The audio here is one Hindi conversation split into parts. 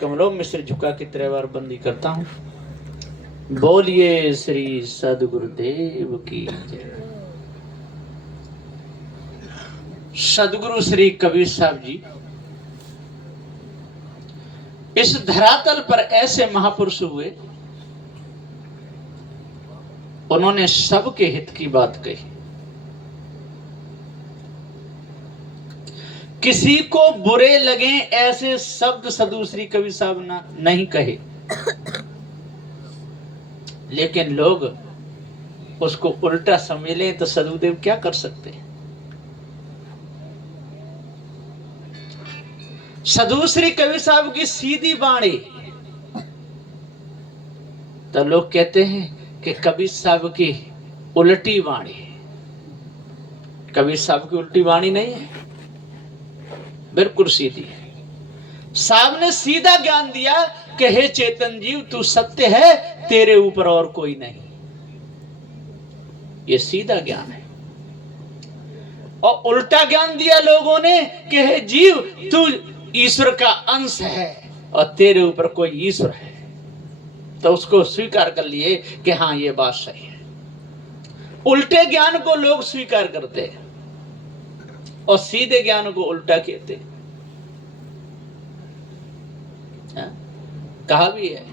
कमलों में सिर झुका के 3 बार बंदी करता हूँ। बोलिए श्री सदगुरुदेव की जय। सदगुरु श्री कबीर साहब जी इस धरातल पर ऐसे महापुरुष हुए, उन्होंने सबके हित की बात कही। किसी को बुरे लगे ऐसे शब्द सदगुरु श्री कबीर साहब नहीं कहे, लेकिन लोग उसको उल्टा समझ लें तो सदगुरुदेव क्या कर सकते हैं। सदगुरु श्री कबीर साहब की सीधी वाणी तो लोग कहते हैं कि कबीर साहब की उल्टी वाणी। कबीर साहब की उल्टी वाणी नहीं है, बिल्कुल सीधी है। साहब ने सीधा ज्ञान दिया कि हे चेतन जीव, तू सत्य है, तेरे ऊपर और कोई नहीं। ये सीधा ज्ञान है। और उल्टा ज्ञान दिया लोगों ने कि हे जीव, तू ईश्वर का अंश है और तेरे ऊपर कोई ईश्वर है। तो उसको स्वीकार कर लिए कि हाँ, ये बात सही है। उल्टे ज्ञान को लोग स्वीकार करते हैं और सीधे ज्ञान को उल्टा कहते हैं। कहा भी है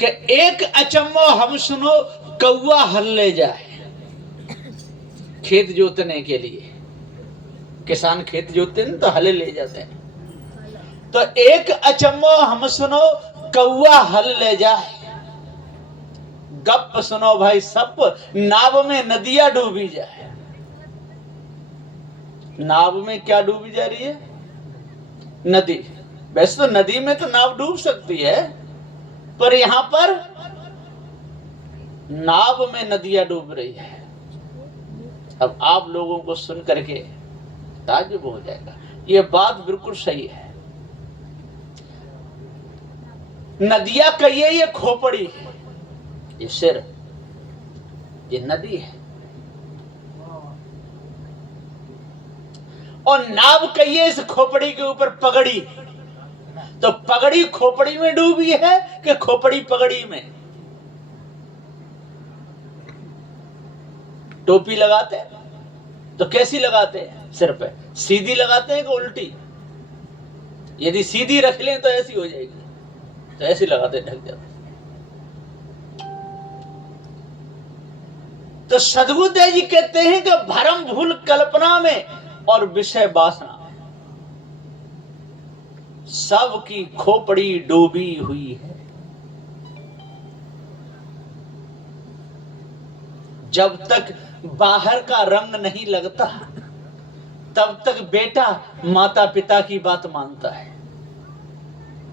कि एक अचम्मो हम सुनो, कौवा हल ले जाए। खेत जोतने के लिए किसान खेत जोतते हैं तो हले ले जाते हैं। तो एक अचम्मो हम सुनो, कौवा हल ले जाए। गप सुनो भाई सप, नाव में नदियां डूबी जाए। नाव में क्या डूबी जा रही है? नदी। वैसे तो नदी में तो नाव डूब सकती है, पर यहां पर नाव में नदियां डूब रही है। अब आप लोगों को सुन करके ताज्जुब हो जाएगा। ये बात बिल्कुल सही है। नदियां कहिए, ये खोपड़ी है, ये सिर, ये नदी है। और नाव कहिए इस खोपड़ी के ऊपर पगड़ी। तो पगड़ी खोपड़ी में डूबी है कि खोपड़ी पगड़ी में? टोपी लगाते हैं तो कैसी लगाते हैं? सिर पे सीधी लगाते हैं कि उल्टी? यदि सीधी रख लें तो ऐसी हो जाएगी, तो ऐसी लगाते ढक जाते। तो सदगुरुदेव जी कहते हैं कि भरम भूल कल्पना में और विषय वासना सबकी खोपड़ी डूबी हुई है। जब तक बाहर का रंग नहीं लगता, तब तक बेटा माता पिता की बात मानता है,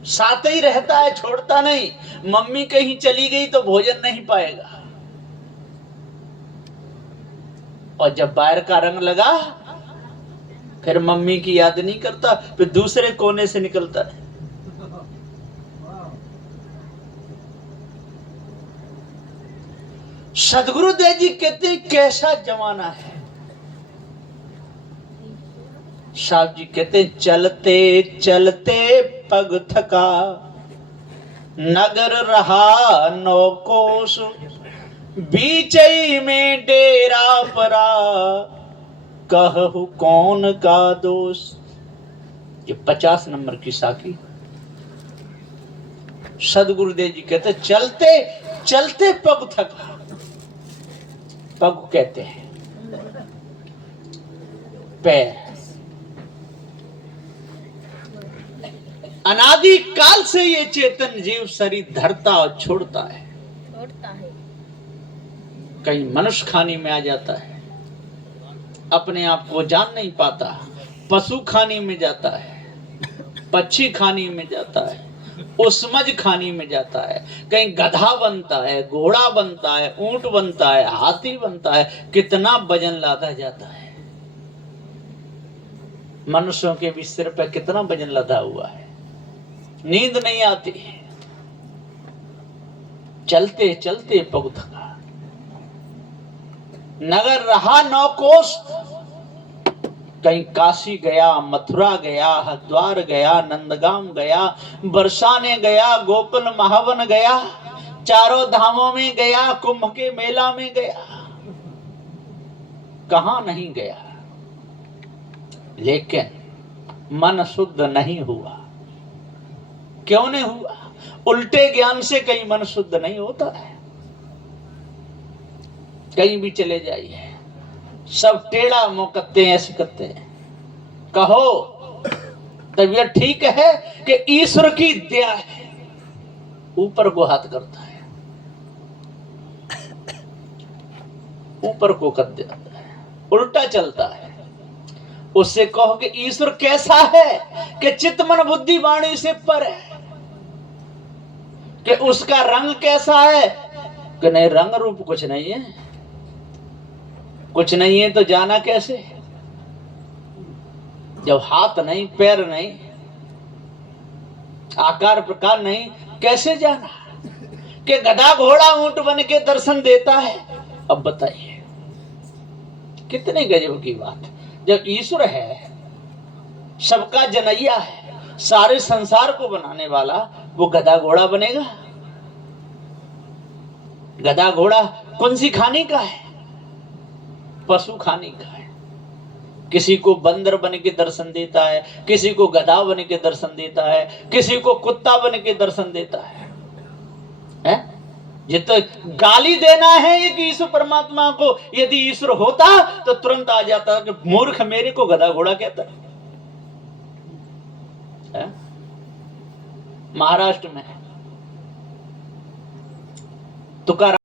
साथ ही रहता है, छोड़ता नहीं। मम्मी कहीं चली गई तो भोजन नहीं पाएगा, और जब बाहर का रंग लगा फिर मम्मी की याद नहीं करता, फिर दूसरे कोने से निकलता है। सदगुरुदेव जी कहते हैं कैसा जमाना है। साहब जी कहते हैं चलते चलते पग थका, नगर रहा 9 कोस, बीचई में डेरा परा, कहु कौन का दोष। ये 50 नंबर की साखी। सदगुरुदेव जी कहते चलते चलते पग थका। पग कहते हैं पैर। अनादि काल से ये चेतन जीव शरीर धरता और छोड़ता है। कहीं मनुष्य खानी में आ जाता है, अपने आप को जान नहीं पाता। पशु खानी में जाता है, पक्षी खानी में जाता है, उसमज खानी में जाता है। कहीं गधा बनता है, घोड़ा बनता है, ऊंट बनता है, हाथी बनता है। कितना वजन लादा जाता है। मनुष्यों के भी सिर पर कितना वजन लदा हुआ है। नींद नहीं आती। चलते चलते पग थका, नगर रहा 9 कोस, कहीं काशी गया, मथुरा गया, हरिद्वार गया, नंदगांव गया, बरसाने गया, गोकुल महावन गया, चारों धामों में गया, कुंभ के मेला में गया, कहां नहीं गया, लेकिन मन शुद्ध नहीं हुआ। क्यों नहीं हुआ? उल्टे ज्ञान से कहीं मन शुद्ध नहीं होता है। कहीं भी चले जाइए, सब टेढ़ा मुंह करते हैं, ऐसे करते हैं। कहो तबीयत ठीक है कि ईश्वर की दया है, ऊपर को हाथ करता है, ऊपर को कर देता है, उल्टा चलता है। उससे कहो कि ईश्वर कैसा है, कि चित्त मन बुद्धि वाणी से पर है, कि उसका रंग कैसा है, कि नहीं रंग रूप कुछ नहीं है। कुछ नहीं है तो जाना कैसे? जब हाथ नहीं, पैर नहीं, आकार प्रकार नहीं, कैसे जाना? कि गधा घोड़ा ऊंट बन के दर्शन देता है। अब बताइए कितने गजब की बात। जब ईश्वर है, सबका जनैया है, सारे संसार को बनाने वाला, वो गधा घोड़ा बनेगा? गधा घोड़ा कौन सी खाने का है? पशु खाने का है। किसी को बंदर बन के दर्शन देता है, किसी को गधा बन के दर्शन देता है, किसी को कुत्ता बन के दर्शन देता है? ये तो गाली देना है एक ईश्वर परमात्मा को। यदि ईश्वर होता तो तुरंत आ जाता कि मूर्ख मेरे को गधा घोड़ा कहता है। महाराष्ट्र में तुकाराम